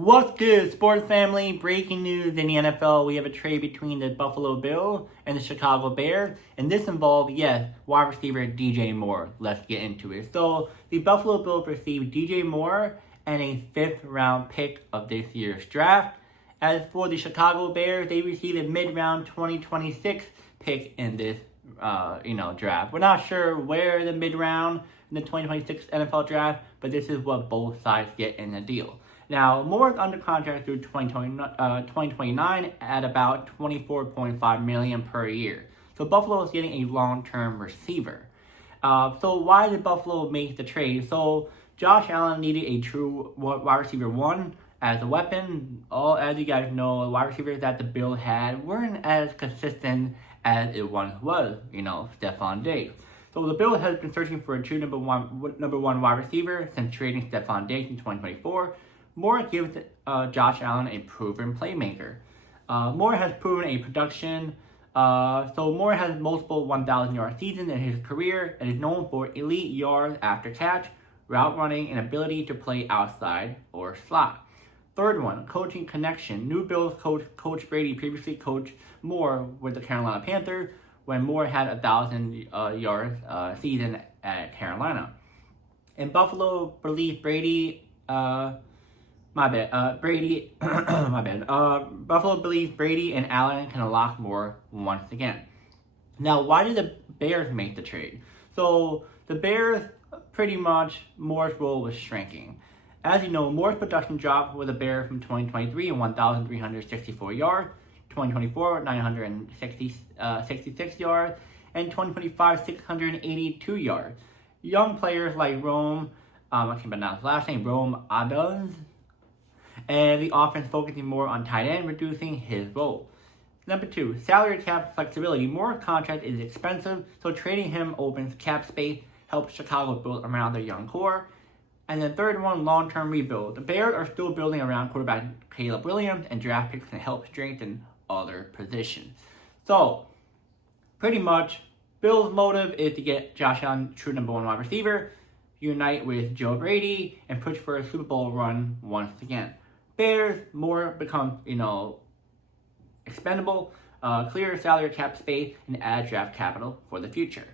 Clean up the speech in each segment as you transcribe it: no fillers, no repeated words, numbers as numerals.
What's good, sports family? Breaking news in the NFL. We have a trade between the Buffalo Bills and the Chicago Bears. And this involved, wide receiver DJ Moore. Let's get into it. So, the Buffalo Bills received DJ Moore and a 5th round pick of this year's draft. As for the Chicago Bears, they received a mid-round 2026 pick in this draft. We're not sure where the mid-round in the 2026 NFL draft, but this is what both sides get in the deal. Now, Moore is under contract through 2029 at about $24.5 million per year. So Buffalo is getting a long-term receiver. So why did Buffalo make the trade? So Josh Allen needed a true wide receiver one as a weapon. As you guys know, the wide receivers that the Bills had weren't as consistent as it once was. Stephon Diggs. So the Bills has been searching for a true number one wide receiver since trading Stephon Diggs in 2024. Moore gives Josh Allen a proven playmaker. Moore has proven a production. So Moore has multiple 1,000-yard seasons in his career and is known for elite yards after catch, route running, and ability to play outside or slot. Third one, coaching connection. New Bills coach Brady previously coached Moore with the Carolina Panthers when Moore had 1,000 yards season at Carolina. And Buffalo believes Brady. Buffalo believes Brady and Allen can unlock Moore once again. Now, why did the Bears make the trade? So, the Bears, pretty much, Moore's role was shrinking. As you know, Moore's production dropped with the Bears from 2023 and 1,364 yards, 2024, 966 yards, and 2025, 682 yards. Young players like Rome Adams, and the offense focusing more on tight end, reducing his role. Number 2, salary cap flexibility. Moore's contract is expensive, so trading him opens cap space, helps Chicago build around their young core. And then third one, long-term rebuild. The Bears are still building around quarterback Caleb Williams, and draft picks can help strengthen other positions. So, pretty much, Bill's motive is to get Josh Allen true number one wide receiver, unite with Joe Brady, and push for a Super Bowl run once again. Bears, Moore becomes, expendable, clear salary cap space, and add draft capital for the future.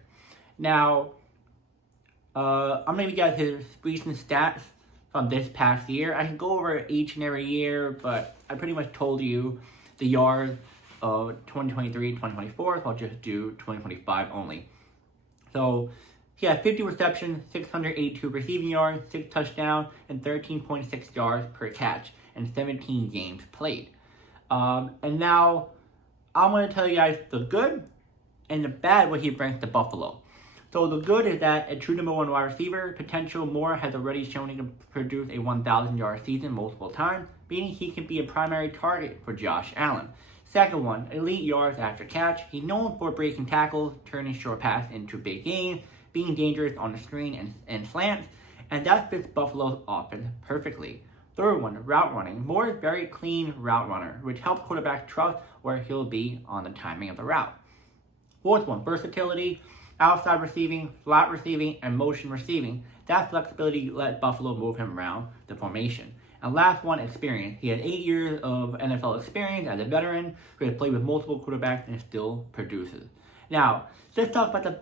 Now, I'm going to give you guys his recent stats from this past year. I can go over each and every year, but I pretty much told you the yards of 2023 and 2024, so I'll just do 2025 only. So, he had 50 receptions, 682 receiving yards, 6 touchdowns, and 13.6 yards per catch in 17 games played. And now, I'm going to tell you guys the good and the bad what he brings to Buffalo. So the good is that a true number one wide receiver potential, Moore has already shown he can produce a 1,000-yard season multiple times, meaning he can be a primary target for Josh Allen. Second one, elite yards after catch. He's known for breaking tackles, turning short pass into big gains, being dangerous on the screen and slants, and that fits Buffalo's offense perfectly. Third one, route running. Moore is very clean route runner, which helps quarterbacks trust where he'll be on the timing of the route. Fourth one, versatility, outside receiving, slot receiving, and motion receiving. That flexibility let Buffalo move him around the formation. And last one, experience. He had 8 years of NFL experience as a veteran who has played with multiple quarterbacks and still produces. Now, let's talk about the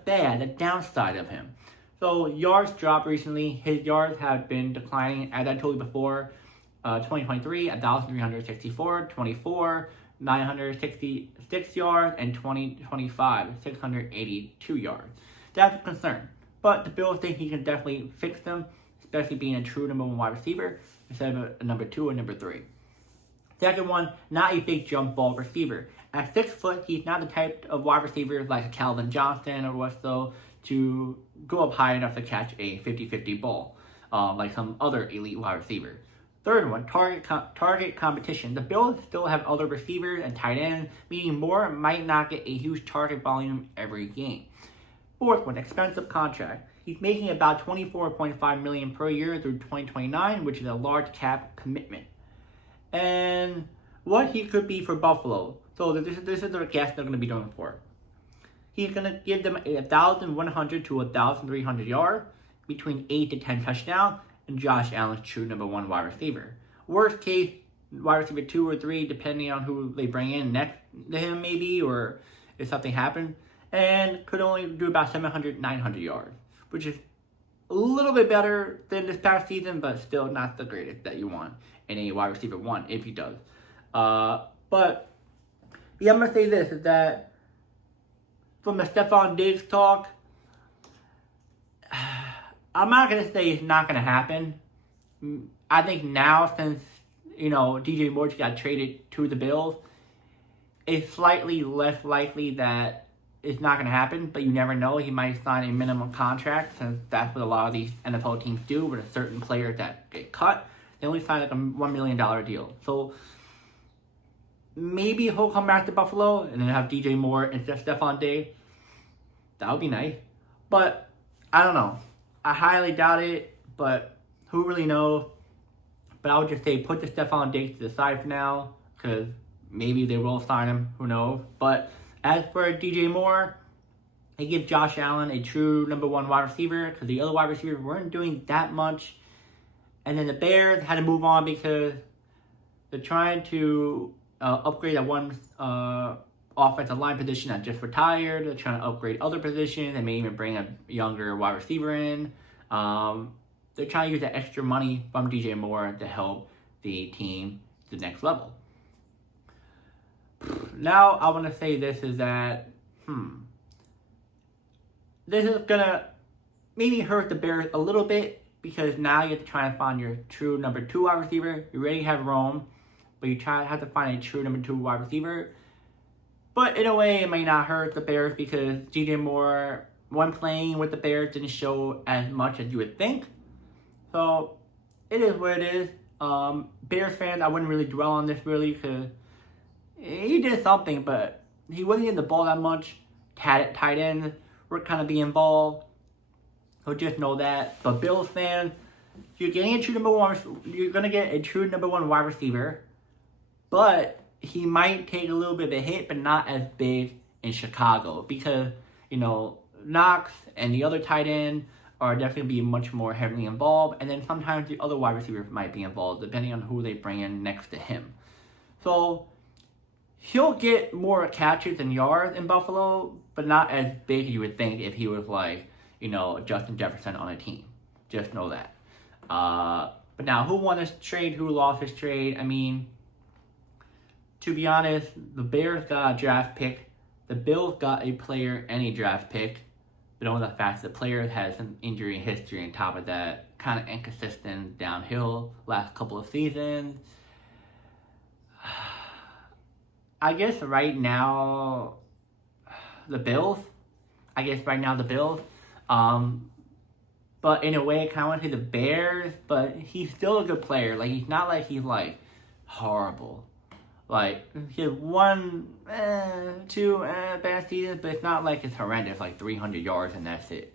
downside of him. So, yards dropped recently. His yards have been declining, as I told you before. 2023, 1,364, 24, 966 yards, and 2025, 682 yards. That's a concern. But the Bills think he can definitely fix them, especially being a true number one wide receiver instead of a number 2 or number 3. Second one, not a big jump ball receiver. At 6 foot, he's not the type of wide receiver like a Calvin Johnson or what so to go up high enough to catch a 50-50 ball, like some other elite wide receivers. Third one, target competition. The Bills still have other receivers and tight ends, meaning Moore might not get a huge target volume every game. Fourth one, expensive contract. He's making about $24.5 million per year through 2029, which is a large cap commitment. And what he could be for Buffalo. So this is the guess they're going to be doing for. He's going to give them 1,100 to 1,300 yards, between 8 to 10 touchdowns, and Josh Allen's true number one wide receiver. Worst case, wide receiver 2 or 3, depending on who they bring in next to him, maybe, or if something happened. And could only do about 700, 900 yards, which is a little bit better than this past season, but still not the greatest that you want in a wide receiver 1, if he does. But, yeah, I'm going to say this, is that from the Stephon Diggs talk, I'm not going to say it's not going to happen. I think now, since, DJ Moore just got traded to the Bills, it's slightly less likely that it's not going to happen, but you never know. He might sign a minimum contract, since that's what a lot of these NFL teams do with a certain players that get cut. They only sign like a $1 million deal. So maybe he'll come back to Buffalo and then have DJ Moore instead of Stephon Diggs. That would be nice. But I don't know. I highly doubt it, but who really knows? But I would just say put the Stephon Diggs to the side for now, because maybe they will sign him. Who knows? But as for DJ Moore, they give Josh Allen a true number 1 wide receiver, because the other wide receivers weren't doing that much. And then the Bears had to move on because they're trying to upgrade that one offensive line position that just retired. They're trying to upgrade other positions. They may even bring a younger wide receiver in. They're trying to use that extra money from DJ Moore to help the team to the next level. Now, I want to say this is that, this is going to maybe hurt the Bears a little bit, because now you have to try and find your true number 2 wide receiver. You already have Rome, but you have to find a true number 2 wide receiver. But in a way, it may not hurt the Bears, because DJ Moore, when playing with the Bears, didn't show as much as you would think. So, it is what it is. Bears fans, I wouldn't really dwell on this really, because he did something, but he wasn't getting the ball that much. Tight ends were kind of being involved. So just know that. But Bills fans, you're getting a true number 1. You're gonna get a true number 1 wide receiver, but he might take a little bit of a hit, but not as big in Chicago, because Knox and the other tight end are definitely be much more heavily involved, and then sometimes the other wide receivers might be involved depending on who they bring in next to him. So he'll get more catches and yards in Buffalo, but not as big as you would think if he was like, Justin Jefferson on a team. Just know that. But now, who won this trade? Who lost this trade? I mean, to be honest, the Bears got a draft pick. The Bills got a player and a draft pick. But only the fact that the player has some injury history on top of that, kind of inconsistent downhill last couple of seasons. I guess right now, the Bills. But in a way, I kind of want to say the Bears, but he's still a good player. Like, he's not like he's, like, horrible. Like, he had 1, 2 bad seasons, but it's not like it's horrendous, like 300 yards and that's it.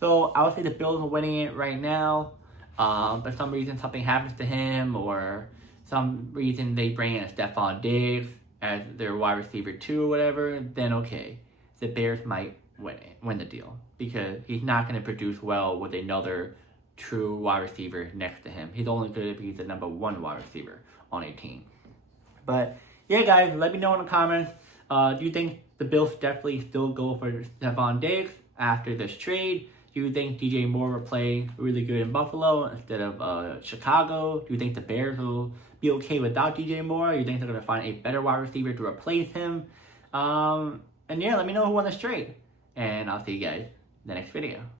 So, I would say the Bills are winning it right now. But some reason something happens to him, or some reason they bring in a Stephon Diggs as their wide receiver 2 or whatever, then okay. The Bears might win the deal, because he's not going to produce well with another true wide receiver next to him. He's only good if he's the number 1 wide receiver on a team. But yeah, guys, let me know in the comments. Do you think the Bills definitely still go for Stephon Diggs after this trade? Do you think DJ Moore will play really good in Buffalo instead of Chicago? Do you think the Bears will be okay without DJ Moore? Do you think they're going to find a better wide receiver to replace him? And yeah, let me know who won this trade. And I'll see you guys in the next video.